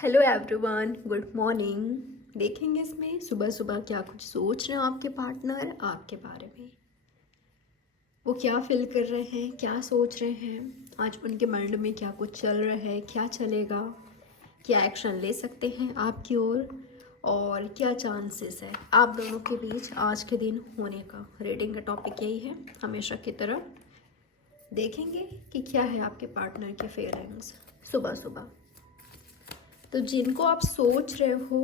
Hello everyone, good morning. देखेंगे इसमें सुबह सुबह क्या कुछ सोच रहे हैं आपके पार्टनर आपके बारे में। वो क्या फील कर रहे हैं, क्या सोच रहे हैं, आज उनके माइंड में क्या कुछ चल रहा है, क्या चलेगा, क्या एक्शन ले सकते हैं आपकी ओर और क्या चांसेस है आप दोनों के बीच आज के दिन होने का। रीडिंग का टॉपिक यही है, हमेशा की तरह देखेंगे कि क्या है आपके पार्टनर के फीलिंग्स सुबह सुबह। तो जिनको आप सोच रहे हो,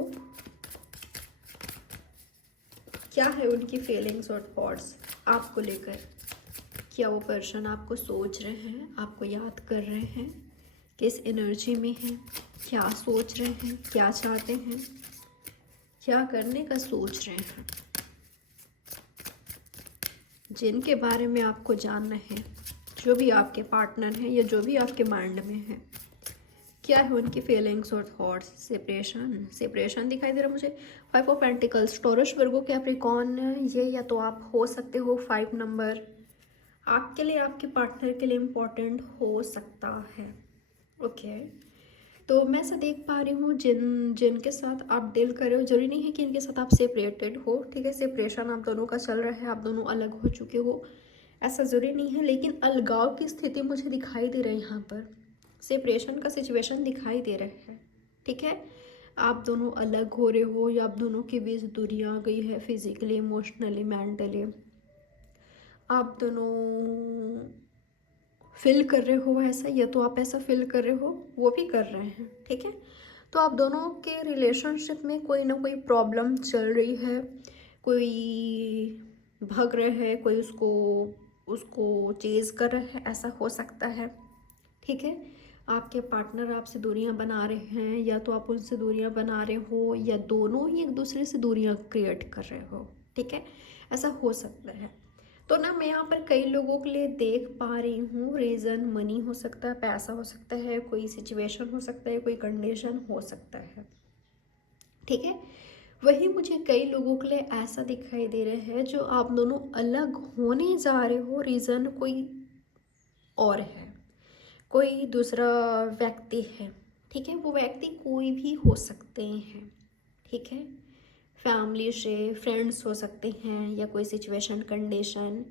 क्या है उनकी फीलिंग्स और थॉट्स आपको लेकर। क्या वो पर्सन आपको सोच रहे हैं, आपको याद कर रहे हैं, किस एनर्जी में हैं, क्या सोच रहे हैं, क्या चाहते हैं, क्या करने का सोच रहे हैं। जिनके बारे में आपको जानना है, जो भी आपके पार्टनर हैं या जो भी आपके माइंड में है, क्या है उनकी फीलिंग्स और थॉट्स। सेपरेशन दिखाई दे रहा है मुझे। 5 of pentacles, taurus, Virgo, Capricorn, ये या तो आप हो सकते हो। 5 नंबर आपके लिए, आपके पार्टनर के लिए इम्पोर्टेंट हो सकता है। ओके, तो मैं ऐसा देख पा रही हूँ जिनके साथ आप डील कर रहे हो, जरूरी नहीं है कि इनके साथ आप सेपरेटेड हो। ठीक है, सेपरेशन आप दोनों का चल रहा है, आप दोनों अलग हो चुके हो, ऐसा ज़रूरी नहीं है। लेकिन अलगाव की स्थिति मुझे दिखाई दे रही है यहाँ पर। सेपरेशन का सिचुएशन दिखाई दे रहा है। ठीक है, आप दोनों अलग हो रहे हो या आप दोनों के बीच दूरियां आ गई है, फिजिकली, इमोशनली, मेंटली। आप दोनों फील कर रहे हो ऐसा, या तो आप ऐसा फील कर रहे हो, वो भी कर रहे हैं। ठीक है, तो आप दोनों के रिलेशनशिप में कोई ना कोई प्रॉब्लम चल रही है, कोई भाग रहे हैं, कोई उसको उसको चेज कर रहा है, ऐसा हो सकता है। ठीक है, आपके पार्टनर आपसे दूरियां बना रहे हैं, या तो आप उनसे दूरियां बना रहे हो या दोनों ही एक दूसरे से दूरियां क्रिएट कर रहे हो। ठीक है, ऐसा हो सकता है। तो ना मैं यहाँ पर कई लोगों के लिए देख पा रही हूँ, रीज़न मनी हो सकता है, पैसा हो सकता है, कोई सिचुएशन हो सकता है, कोई कंडीशन हो सकता है। ठीक है, वही मुझे कई लोगों के लिए ऐसा दिखाई दे रहा है, जो आप दोनों अलग होने जा रहे हो, रीज़न कोई और है, कोई दूसरा व्यक्ति है। ठीक है, वो व्यक्ति कोई भी हो सकते हैं। ठीक है, फैमिली से फ्रेंड्स हो सकते हैं, या कोई सिचुएशन, कंडीशन,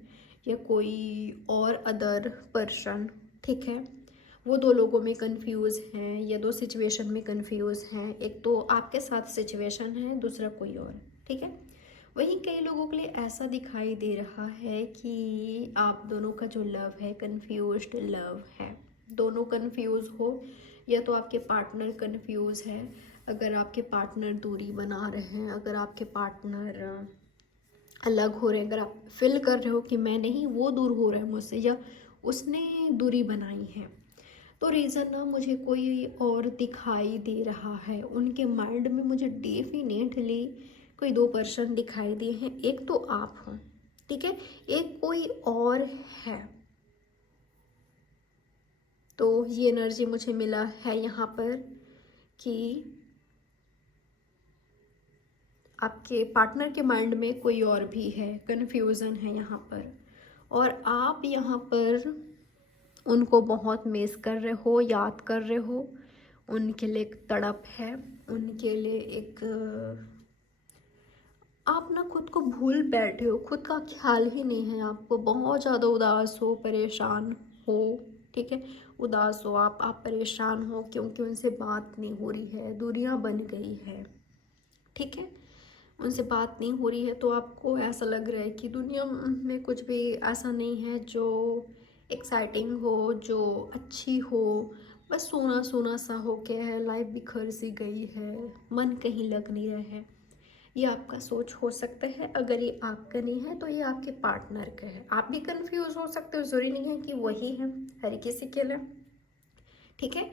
या कोई और अदर पर्सन। ठीक है, वो दो लोगों में कंफ्यूज हैं या दो सिचुएशन में कंफ्यूज हैं। एक तो आपके साथ सिचुएशन है, दूसरा कोई और। ठीक है, वहीं कई लोगों के लिए ऐसा दिखाई दे रहा है कि आप दोनों का जो लव है, कंफ्यूज्ड लव है। दोनों कंफ्यूज हो, या तो आपके पार्टनर कंफ्यूज है। अगर आपके पार्टनर दूरी बना रहे हैं, अगर आपके पार्टनर अलग हो रहे हैं, अगर आप फील कर रहे हो कि मैं नहीं, वो दूर हो रहा है मुझसे, या उसने दूरी बनाई है, तो रीज़न ना मुझे कोई और दिखाई दे रहा है। उनके माइंड में मुझे डेफिनेटली कोई दो पर्सन दिखाई दिए हैं। एक तो आप हो, ठीक है, एक कोई और है। तो ये एनर्जी मुझे मिला है यहाँ पर कि आपके पार्टनर के माइंड में कोई और भी है, कन्फ्यूज़न है यहाँ पर। और आप यहाँ पर उनको बहुत मिस कर रहे हो, याद कर रहे हो। उनके लिए एक तड़प है, उनके लिए एक आप ना खुद को भूल बैठे हो, खुद का ख्याल ही नहीं है आपको। बहुत ज़्यादा उदास हो, परेशान हो। ठीक है, उदास हो आप परेशान हो, क्योंकि उनसे बात नहीं हो रही है, दूरियां बन गई है। ठीक है, उनसे बात नहीं हो रही है, तो आपको ऐसा लग रहा है कि दुनिया में कुछ भी ऐसा नहीं है जो एक्साइटिंग हो, जो अच्छी हो। बस सोना सोना सा हो गया है, लाइफ बिखर सी गई है, मन कहीं लग नहीं रहा है। ये आपका सोच हो सकता है। अगर ये आपका नहीं है तो ये आपके पार्टनर का है। आप भी कंफ्यूज हो सकते हो, ज़रूरी नहीं है कि वही है हर किसी के लिए। ठीक है,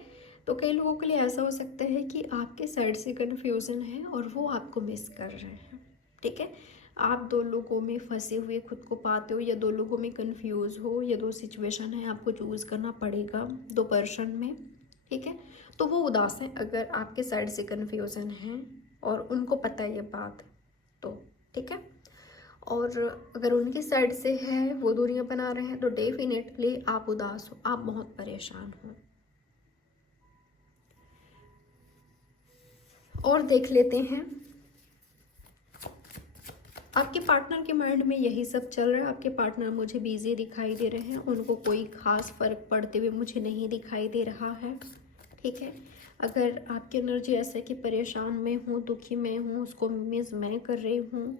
तो कई लोगों के लिए ऐसा हो सकता है कि आपके साइड से कन्फ्यूज़न है और वो आपको मिस कर रहे हैं। ठीक है, आप दो लोगों में फंसे हुए खुद को पाते हो, या दो लोगों में कंफ्यूज हो, या दो सिचुएशन है, आपको चूज़ करना पड़ेगा दो पर्सन में। ठीक है, तो वो उदास हैं अगर आपके साइड से कन्फ्यूज़न है और उनको पता है ये बात, तो ठीक है। और अगर उनकी साइड से है, वो दूरियां बना रहे हैं, तो डेफिनेटली आप उदास हो, आप बहुत परेशान हो। और देख लेते हैं आपके पार्टनर के माइंड में यही सब चल रहा है। आपके पार्टनर मुझे बिजी दिखाई दे रहे हैं, उनको कोई खास फर्क पड़ते हुए मुझे नहीं दिखाई दे रहा है। ठीक है, अगर आपकी एनर्जी ऐसा है कि परेशान मैं हूँ, दुखी मैं हूँ, उसको मिस मैं कर रही हूँ,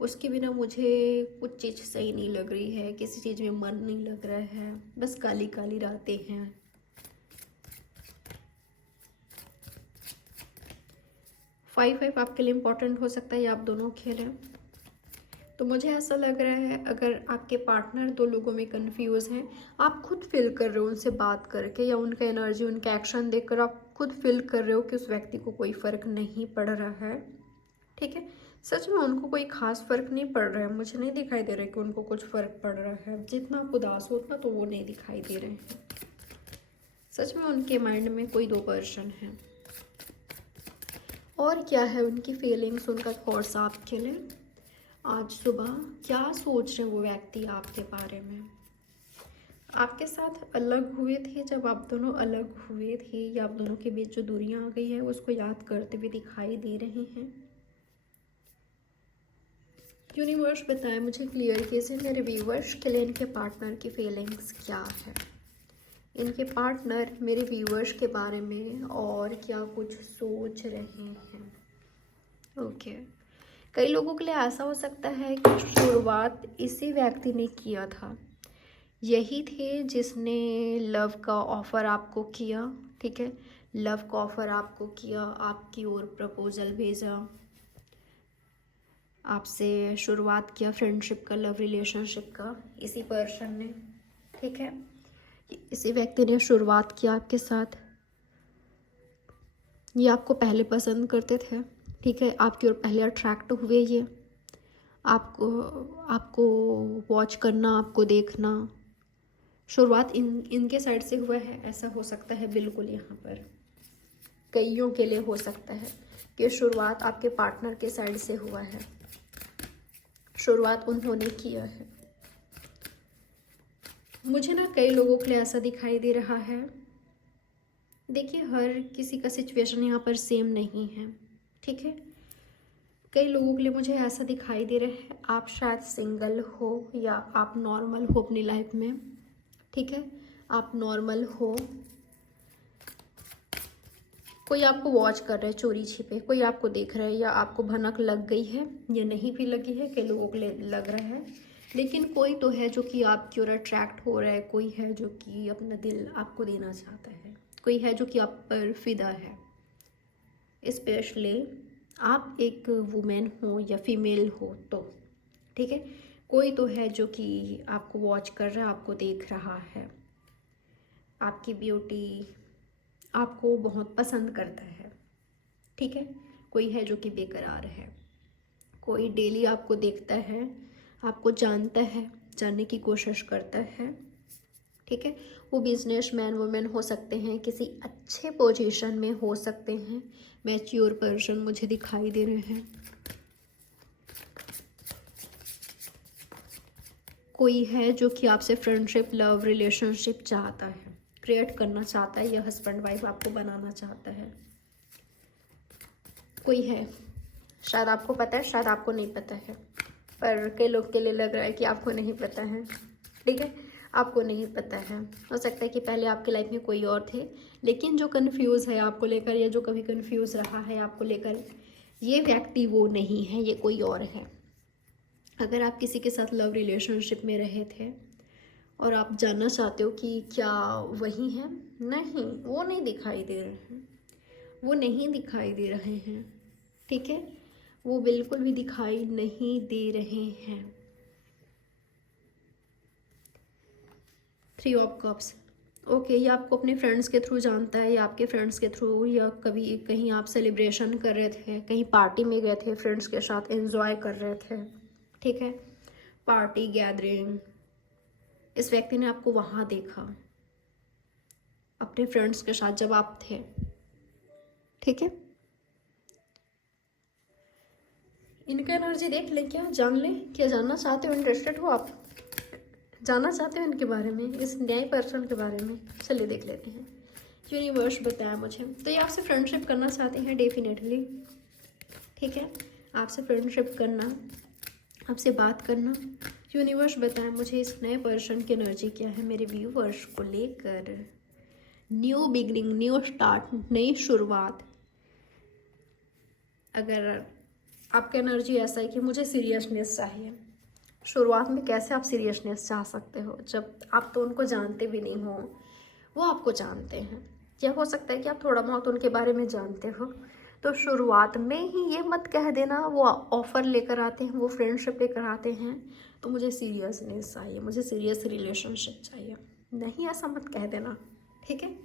उसके बिना मुझे कुछ चीज़ सही नहीं लग रही है, किसी चीज़ में मन नहीं लग रहा है, बस काली काली रातें हैं। 5-5 आपके लिए इम्पोर्टेंट हो सकता है, या आप दोनों खेलें। तो मुझे ऐसा लग रहा है अगर आपके पार्टनर दो लोगों में कंफ्यूज हैं, आप खुद फील कर रहे हो उनसे बात करके, या उनका एनर्जी उनका एक्शन देखकर आप खुद फील कर रहे हो कि उस व्यक्ति को कोई फ़र्क नहीं पड़ रहा है। ठीक है, सच में उनको कोई खास फ़र्क नहीं पड़ रहा है, मुझे नहीं दिखाई दे रहा है कि उनको कुछ फ़र्क पड़ रहा है। जितना आप उदास हो उतना तो वो नहीं दिखाई दे रहे हैं। सच में उनके माइंड में कोई दो पर्सन है। और क्या है उनकी फीलिंग्स, उनका थॉट्स आपके लिए आज सुबह, क्या सोच रहे हैं वो व्यक्ति आपके बारे में। आपके साथ अलग हुए थे, जब आप दोनों अलग हुए थे, या आप दोनों के बीच जो दूरियां आ गई है उसको याद करते हुए दिखाई दे रहे हैं। यूनिवर्स बताए मुझे क्लियर कीजिए मेरे व्यूवर्स के लिए इनके पार्टनर की फीलिंग्स क्या है। इनके पार्टनर मेरे व्यूवर्स के बारे में और क्या कुछ सोच रहे हैं। ओके, कई लोगों के लिए ऐसा हो सकता है कि शुरुआत इसी व्यक्ति ने किया था, यही थे जिसने लव का ऑफ़र आपको किया। ठीक है, लव का ऑफ़र आपको किया, आपकी ओर प्रपोज़ल भेजा, आपसे शुरुआत किया फ्रेंडशिप का, लव रिलेशनशिप का, इसी पर्सन ने। ठीक है, इसी व्यक्ति ने शुरुआत किया आपके साथ। ये आपको पहले पसंद करते थे। ठीक है, आपकी ओर पहले अट्रैक्ट हुए, ये आपको वॉच करना, आपको देखना, शुरुआत इनके साइड से हुआ है, ऐसा हो सकता है। बिल्कुल, यहाँ पर कईयों के लिए हो सकता है कि शुरुआत आपके पार्टनर के साइड से हुआ है, शुरुआत उन्होंने किया है। मुझे ना कई लोगों के लिए ऐसा दिखाई दे रहा है। देखिए, हर किसी का सिचुएशन यहाँ पर सेम नहीं है। ठीक है, कई लोगों के लिए मुझे ऐसा दिखाई दे रहा है आप शायद सिंगल हो, या आप नॉर्मल हो अपनी लाइफ में। ठीक है, आप नॉर्मल हो, कोई आपको वॉच कर रहा है चोरी छिपे, कोई आपको देख रहा है, या आपको भनक लग गई है, या नहीं भी लगी है, कई लोगों के लिए लग रहा है, लेकिन कोई तो है जो कि आपकी ओर अट्रैक्ट हो रहा है, कोई है जो कि अपना दिल आपको देना चाहता है, कोई है जो कि आप पर फिदा है। स्पेशली आप एक वुमेन हो या फीमेल हो तो। ठीक है, कोई तो है जो कि आपको वॉच कर रहा है, आपको देख रहा है, आपकी ब्यूटी आपको बहुत पसंद करता है। ठीक है, कोई है जो कि बेकरार है, कोई डेली आपको देखता है, आपको जानता है, जानने की कोशिश करता है। ठीक है, वो बिजनेसमैन वुमेन हो सकते हैं, किसी अच्छे पोजीशन में हो सकते हैं, मैच्योर पर्सन मुझे दिखाई दे रहे हैं। कोई है जो कि आपसे फ्रेंडशिप, लव रिलेशनशिप चाहता है, क्रिएट करना चाहता है, या हस्बैंड वाइफ आपको बनाना चाहता है। कोई है, शायद आपको पता है, शायद आपको नहीं पता है, पर कई लोग के लिए लग रहा है कि आपको नहीं पता है। ठीक है, आपको नहीं पता है। हो सकता है कि पहले आपकी लाइफ में कोई और थे, लेकिन जो कंफ्यूज है आपको लेकर, या जो कभी कंफ्यूज रहा है आपको लेकर, ये व्यक्ति वो नहीं है, ये कोई और है। अगर आप किसी के साथ लव रिलेशनशिप में रहे थे और आप जानना चाहते हो कि क्या वही है, नहीं, वो नहीं दिखाई दे रहे हैं, वो नहीं दिखाई दे रहे हैं। ठीक है, वो बिल्कुल भी दिखाई नहीं दे रहे हैं। 3 ऑफ कप्स। ओके, ये आपको अपने फ्रेंड्स के थ्रू जानता है, या आपके फ्रेंड्स के थ्रू, या कभी कहीं आप सेलिब्रेशन कर रहे थे, कहीं पार्टी में गए थे, फ्रेंड्स के साथ एंजॉय कर रहे थे। ठीक है, पार्टी गैदरिंग, इस व्यक्ति ने आपको वहाँ देखा अपने फ्रेंड्स के साथ जब आप थे। ठीक है, इनका एनर्जी देख लें, क्या जान लें, क्या जानना चाहते हो, इंटरेस्टेड हो आप, जानना चाहते हो इनके बारे में, इस न्याय पर्सन के बारे में। चलिए देख लेते हैं यूनिवर्स बताया मुझे, तो ये आपसे फ्रेंडशिप करना चाहते हैं डेफिनेटली, ठीक है, आपसे फ्रेंडशिप करना, आपसे बात करना। यूनिवर्स बताया मुझे इस नए पर्सन की एनर्जी क्या है मेरे व्यूवर्स को लेकर। न्यू बिगनिंग, न्यू स्टार्ट, नई शुरुआत। अगर आपका एनर्जी ऐसा है कि मुझे सीरियसनेस चाहिए, शुरुआत में कैसे आप सीरियसनेस चाह सकते हो जब आप तो उनको जानते भी नहीं हो, वो आपको जानते हैं। या हो सकता है कि आप थोड़ा बहुत उनके बारे में जानते हो, तो शुरुआत में ही ये मत कह देना वो ऑफ़र लेकर आते हैं, वो फ्रेंडशिप लेकर आते हैं तो मुझे सीरियसनेस चाहिए, मुझे सीरियस रिलेशनशिप चाहिए, नहीं ऐसा मत कह देना, ठीक है।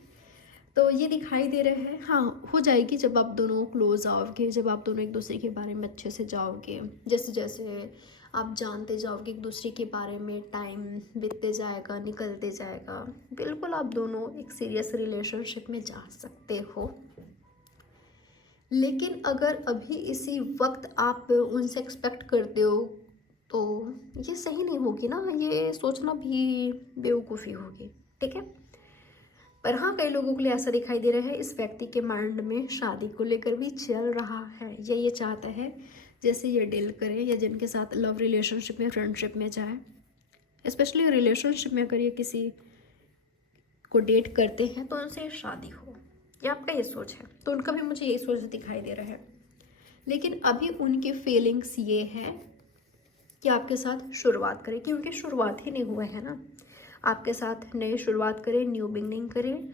तो ये दिखाई दे रहा है, हाँ हो जाएगी जब आप दोनों क्लोज आओगे, जब आप दोनों एक दूसरे के बारे में अच्छे से जाओगे, जैसे जैसे आप जानते जाओगे एक दूसरे के बारे में, टाइम बीतते जाएगा, निकलते जाएगा, बिल्कुल आप दोनों एक सीरियस रिलेशनशिप में जा सकते हो। लेकिन अगर अभी इसी वक्त आप उनसे एक्सपेक्ट करते हो तो ये सही नहीं होगी ना, ये सोचना भी बेवकूफ़ी होगी, ठीक है। पर हाँ, कई लोगों के लिए ऐसा दिखाई दे रहा है इस व्यक्ति के माइंड में शादी को लेकर भी चल रहा है, या ये चाहता है जैसे ये डील करे, या जिनके साथ लव रिलेशनशिप में, फ्रेंडशिप में जाए, स्पेशली रिलेशनशिप में अगर ये किसी को डेट करते हैं तो उनसे शादी हो, ये आपका ये सोच है, तो उनका भी मुझे यही सोच दिखाई दे रहा है। लेकिन अभी उनकी फीलिंग्स ये है कि आपके साथ शुरुआत करें, क्योंकि शुरुआत ही नहीं हुआ है ना, आपके साथ नई शुरुआत करें, न्यू बिगनिंग करें,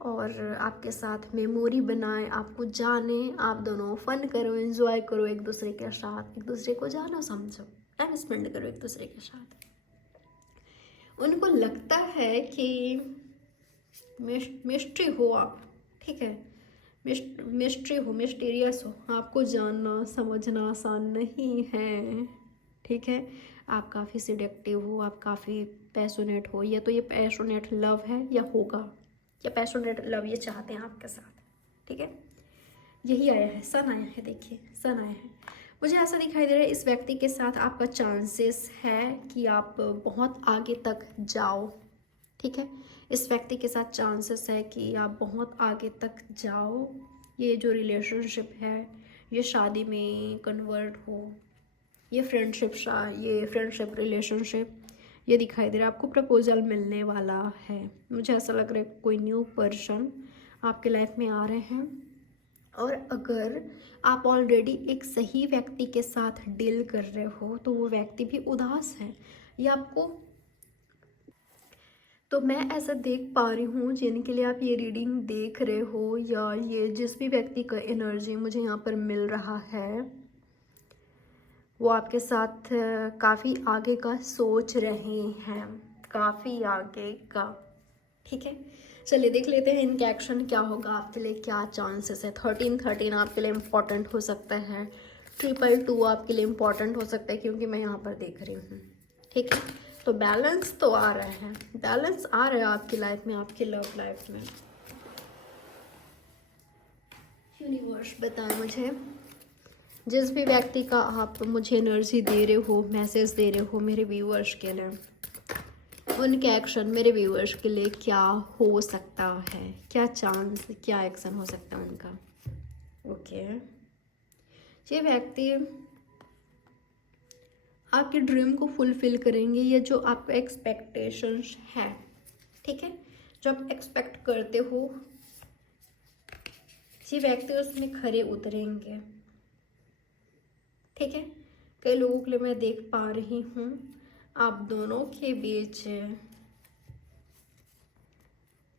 और आपके साथ मेमोरी बनाएं, आपको जाने, आप दोनों फन करो, एंजॉय करो एक दूसरे के साथ, एक दूसरे को जानो समझो, टाइम स्पेंड करो एक दूसरे के साथ। उनको लगता है कि मिस्ट्री हो आप, ठीक है, मिस्ट्री हो, मिस्टीरियस हो, आपको जानना समझना आसान नहीं है, ठीक है। आप काफ़ी सिडेक्टिव हो, आप काफ़ी पैशनेट हो, या तो ये पैशनेट लव है या होगा, या पैशनेट लव ये चाहते हैं आपके साथ, ठीक है। यही आया है, सन आया है, देखिए सन आया है। मुझे ऐसा दिखाई दे रहा है इस व्यक्ति के साथ आपका चांसेस है कि आप बहुत आगे तक जाओ, ठीक है। इस व्यक्ति के साथ चांसेस है कि आप बहुत आगे तक जाओ, ये जो रिलेशनशिप है ये शादी में कन्वर्ट हो, ये फ्रेंडशिप रिलेशनशिप, ये दिखाई दे रहा है आपको प्रपोजल मिलने वाला है। मुझे ऐसा लग रहा है कोई न्यू पर्सन आपके लाइफ में आ रहे हैं, और अगर आप ऑलरेडी एक सही व्यक्ति के साथ डील कर रहे हो तो वो व्यक्ति भी उदास है, ये आपको, तो मैं ऐसा देख पा रही हूँ जिनके लिए आप ये रीडिंग देख रहे हो, या ये जिस भी व्यक्ति का एनर्जी मुझे यहाँ पर मिल रहा है वो आपके साथ काफ़ी आगे का सोच रहे हैं, काफ़ी आगे का, ठीक है। चलिए देख लेते हैं इनका एक्शन क्या होगा, आपके लिए क्या चांसेस है। 13 आपके लिए इम्पॉर्टेंट हो सकता है, 222 आपके लिए इम्पॉर्टेंट हो सकता है, क्योंकि मैं यहाँ पर देख रही हूँ, ठीक है। तो बैलेंस तो आ रहा है, बैलेंस आ रहा है आपकी लाइफ में, आपकी लव लाइफ में। यूनिवर्स बताए मुझे जिस भी व्यक्ति का आप मुझे एनर्जी दे रहे हो, मैसेज दे रहे हो मेरे व्यूअर्स के लिए, उनके एक्शन मेरे व्यूअर्स के लिए क्या हो सकता है, क्या चांस, क्या एक्शन हो सकता है उनका। ओके, ये व्यक्ति आपके ड्रीम को फुलफिल करेंगे, ये जो आपका एक्सपेक्टेशंस है, ठीक है, जो आप एक्सपेक्ट करते हो ये व्यक्ति उसमें खरे उतरेंगे, ठीक है। कई लोगों के लिए मैं देख पा रही हूँ आप दोनों के बीच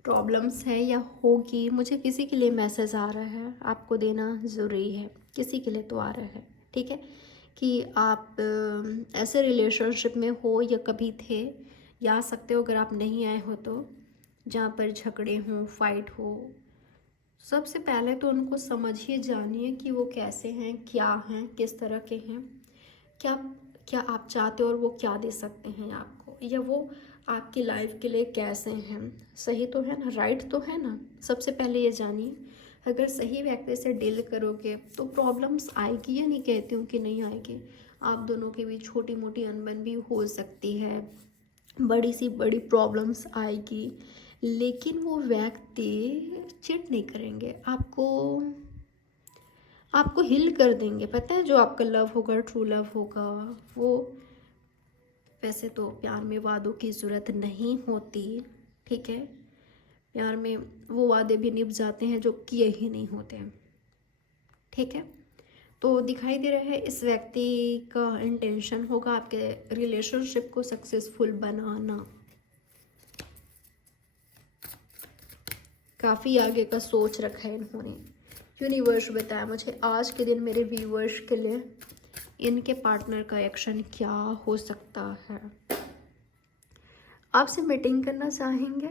प्रॉब्लम्स है या होगी, मुझे किसी के लिए मैसेज आ रहा है, आपको देना ज़रूरी है, किसी के लिए तो आ रहा है, ठीक है, कि आप ऐसे रिलेशनशिप में हो या कभी थे, या आ सकते हो अगर आप नहीं आए हो तो, जहाँ पर झगड़े हों, फाइट हो। सबसे पहले तो उनको समझिए, जानिए कि वो कैसे हैं, क्या हैं, किस तरह के हैं, क्या क्या आप चाहते हो और वो क्या दे सकते हैं आपको, या वो आपकी लाइफ के लिए कैसे हैं, सही तो है ना, राइट तो है ना। सबसे पहले ये जानिए, अगर सही व्यक्ति से डील करोगे तो प्रॉब्लम्स आएगी, या नहीं कहती हूँ कि नहीं आएगी, आप दोनों के बीच छोटी मोटी अनबन भी हो सकती है, बड़ी सी बड़ी प्रॉब्लम्स आएगी, लेकिन वो व्यक्ति चीट नहीं करेंगे, आपको हिल कर देंगे। पता है, जो आपका लव होगा, ट्रू लव होगा, वो वैसे तो प्यार में वादों की ज़रूरत नहीं होती, ठीक है, प्यार में वो वादे भी निभ जाते हैं जो किए ही नहीं होते, ठीक है। तो दिखाई दे रहा है इस व्यक्ति का इंटेंशन होगा आपके रिलेशनशिप को सक्सेसफुल बनाना, काफ़ी आगे का सोच रखा है इन्होंने। यूनिवर्स बताया मुझे आज के दिन मेरे व्यूवर्स के लिए इनके पार्टनर का एक्शन क्या हो सकता है। आपसे मीटिंग करना चाहेंगे,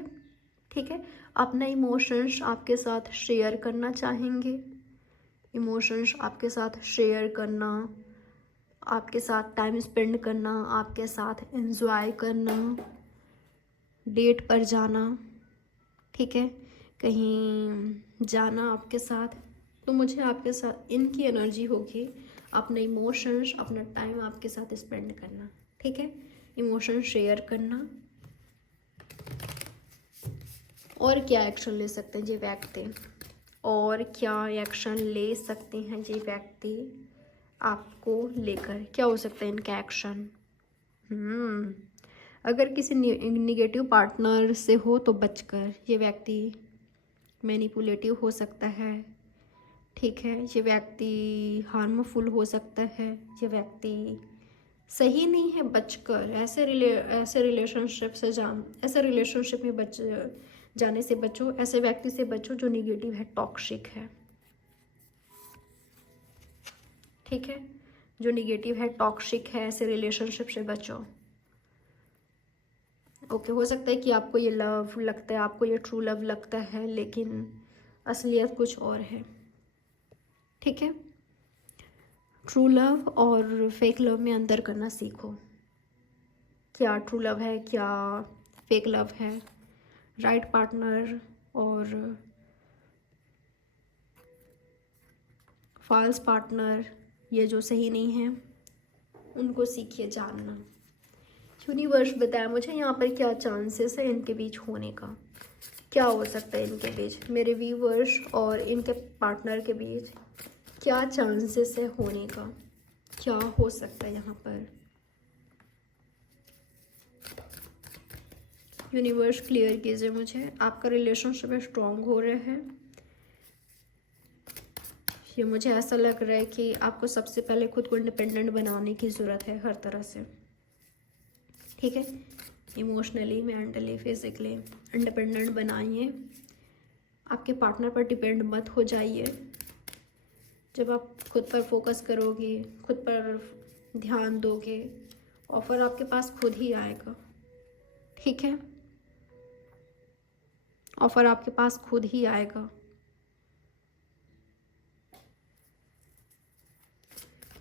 ठीक है, अपना इमोशंस आपके साथ शेयर करना चाहेंगे, इमोशंस आपके साथ शेयर करना, आपके साथ टाइम स्पेंड करना, आपके साथ एंजॉय करना, डेट पर जाना, ठीक है, कहीं जाना आपके साथ। तो मुझे आपके साथ इनकी एनर्जी होगी, अपने इमोशंस, अपना टाइम आपके साथ स्पेंड करना, ठीक है, इमोशंस शेयर करना। और क्या एक्शन ले सकते हैं ये व्यक्ति, और क्या एक्शन ले सकते हैं ये व्यक्ति आपको लेकर, क्या हो सकता है इनका एक्शन। अगर किसी निगेटिव पार्टनर से हो तो बचकर, ये व्यक्ति मैनिपुलेटिव हो सकता है, ठीक है, ये व्यक्ति हार्मफुल हो सकता है, ये व्यक्ति सही नहीं है, बचकर ऐसे रिलेशनशिप से ऐसे रिलेशनशिप में जाने से बचो, ऐसे व्यक्ति से बचो जो निगेटिव है, टॉक्सिक है, ठीक है, जो निगेटिव है, टॉक्सिक है, ऐसे रिलेशनशिप से बचो। ओके, हो सकता है कि आपको ये लव लगता है, आपको ये ट्रू लव लगता है, लेकिन असलियत कुछ और है, ठीक है। ट्रू लव और फेक लव में अंतर करना सीखो, क्या ट्रू लव है, क्या फेक लव है, राइट पार्टनर और फॉल्स पार्टनर, ये जो सही नहीं है, उनको सीखिए जानना। यूनिवर्स बताया मुझे यहाँ पर क्या चांसेस है इनके बीच होने का, क्या हो सकता है इनके बीच, मेरे व्यूवर्स और इनके पार्टनर के बीच क्या चांसेस है होने का, क्या हो सकता है यहाँ पर। यूनिवर्स क्लियर कीजिए मुझे, आपका रिलेशनशिप स्ट्रॉन्ग हो रहा है। ये मुझे ऐसा लग रहा है कि आपको सबसे पहले खुद को इंडिपेंडेंट बनाने की ज़रूरत है हर तरह से, ठीक है, इमोशनली, मेंटली, फिजिकली इंडिपेंडेंट बनाइए, आपके पार्टनर पर डिपेंड मत हो जाइए। जब आप खुद पर फोकस करोगे, खुद पर ध्यान दोगे, ऑफर आपके पास खुद ही आएगा, ठीक है, ऑफर आपके पास खुद ही आएगा।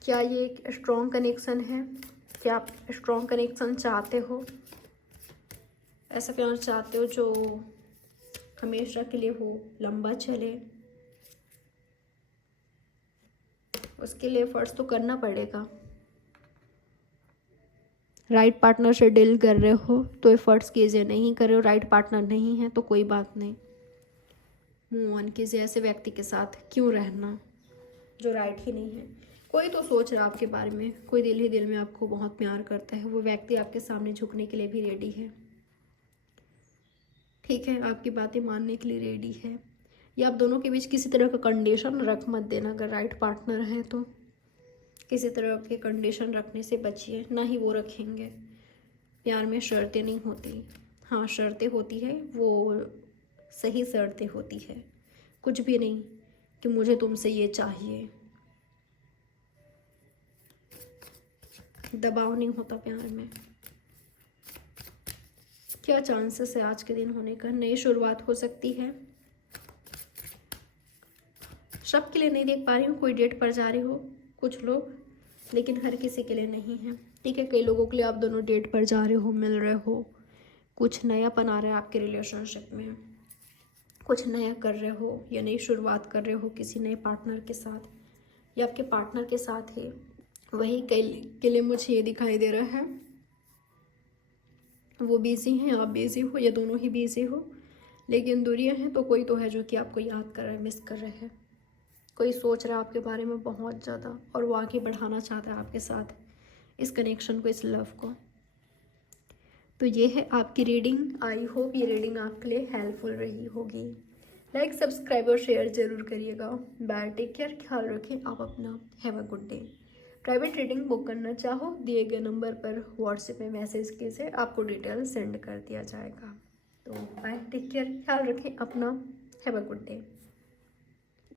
क्या ये एक स्ट्रॉन्ग कनेक्शन है, क्या आप स्ट्रॉन्ग कनेक्शन चाहते हो, ऐसा प्यार चाहते हो जो हमेशा के लिए हो, लंबा चले, उसके लिए एफर्ट्स तो करना पड़ेगा। राइट पार्टनर से डील कर रहे हो तो एफर्ट्स कीजिए, नहीं कर रहे हो, राइट पार्टनर नहीं है तो कोई बात नहीं, मूव ऑन कीजिए। ऐसे व्यक्ति के साथ क्यों रहना जो राइट ही नहीं है। कोई तो सोच रहा है आपके बारे में, कोई दिल ही दिल में आपको बहुत प्यार करता है, वो व्यक्ति आपके सामने झुकने के लिए भी रेडी है, ठीक है, आपकी बातें मानने के लिए रेडी है। या आप दोनों के बीच किसी तरह का कंडीशन रख मत देना, अगर राइट पार्टनर है तो किसी तरह के कंडीशन रखने से बचिए, ना ही वो रखेंगे। प्यार में शर्तें नहीं होती, हाँ शर्तें होती है, वो सही शर्तें होती है, कुछ भी नहीं कि मुझे तुमसे ये चाहिए, दबाव नहीं होता प्यार में। क्या चांसेस है आज के दिन होने का, नई शुरुआत हो सकती है। सबके लिए नहीं देख पा रही हूँ, कोई डेट पर जा रही हो कुछ लोग, लेकिन हर किसी के लिए नहीं है, ठीक है, कई लोगों के लिए आप दोनों डेट पर जा रहे हो, मिल रहे हो, कुछ नयापन आ रहा है आपके रिलेशनशिप में, कुछ नया कर रहे हो या नई शुरुआत कर रहे हो किसी नए पार्टनर के साथ, या आपके पार्टनर के साथ है, वही के लिए मुझे ये दिखाई दे रहा है वो बिजी हैं, आप बिजी हो, या दोनों ही बिजी हो, लेकिन दूरियां हैं तो कोई तो है जो कि आपको याद कर रहा है, मिस कर रहे हैं। कोई सोच रहा है आपके बारे में बहुत ज़्यादा और वो आगे बढ़ाना चाहता है आपके साथ इस कनेक्शन को, इस लव को। तो ये है आपकी रीडिंग। आई होप ये रीडिंग आपके लिए हेल्पफुल रही होगी। लाइक, सब्सक्राइब और शेयर ज़रूर करिएगा। बाय, टेक केयर, ख्याल रखें आप अपना। Have a good day. Private reading book करना चाहो दिए गए नंबर पर व्हाट्सएप में मैसेज कीजिए, आपको डिटेल सेंड कर दिया जाएगा। तो बाय, टेक केयर, ख्याल रखें अपना। Have a good day.